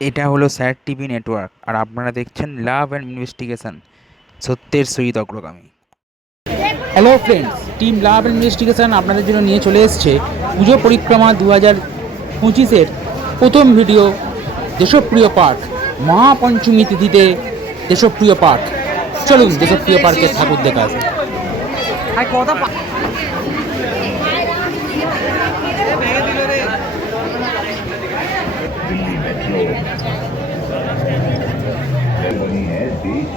এটা হলো sir TV network আর আপনারা দেখছেন লাভ অ্যান্ড ইনভেস্টিগেশন সত্যের সহিত অগ্রগামী। Hello friends team love and investigation আপনাদের জন্য নিয়ে চলে এসছে পুজো পরিক্রমা দু হাজার পঁচিশের প্রথম ভিডিও দেশপ্রিয় পাঠ মহাপঞ্চমী তিথিতে দেশপ্রিয় পাঠ চলুন দেশপ্রিয় পার্কের ঠাকুর দেখা আসে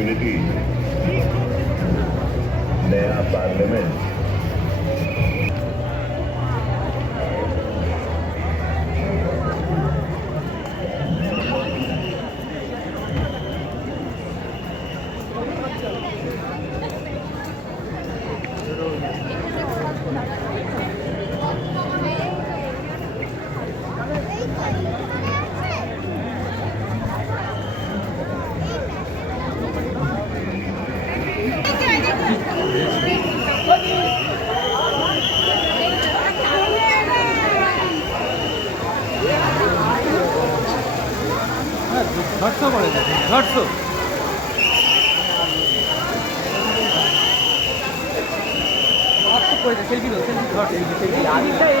यूनिटी नया पार्लियामेंट ঘটছো করে ঘটছো সেলফি সেলফি ঘট এই সেলফি আদিকটা এই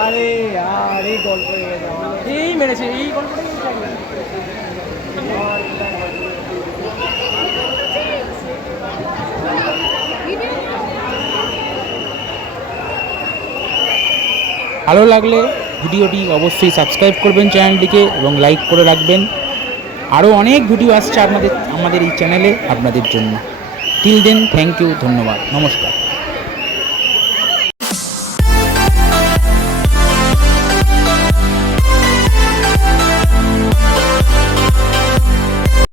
আরে আর এই গল্প। এই মেরেছে? এই গল্পটা ভালো লাগলে ভিডিওটি অবশ্যই সাবস্ক্রাইব করবেন চ্যানেলটিকে এবং লাইক করে রাখবেন। আরও অনেক ভিডিও আসছে আপনাদের আমাদের এই চ্যানেলে আপনাদের জন্য। টিল দেন থ্যাংক ইউ ধন্যবাদ নমস্কার।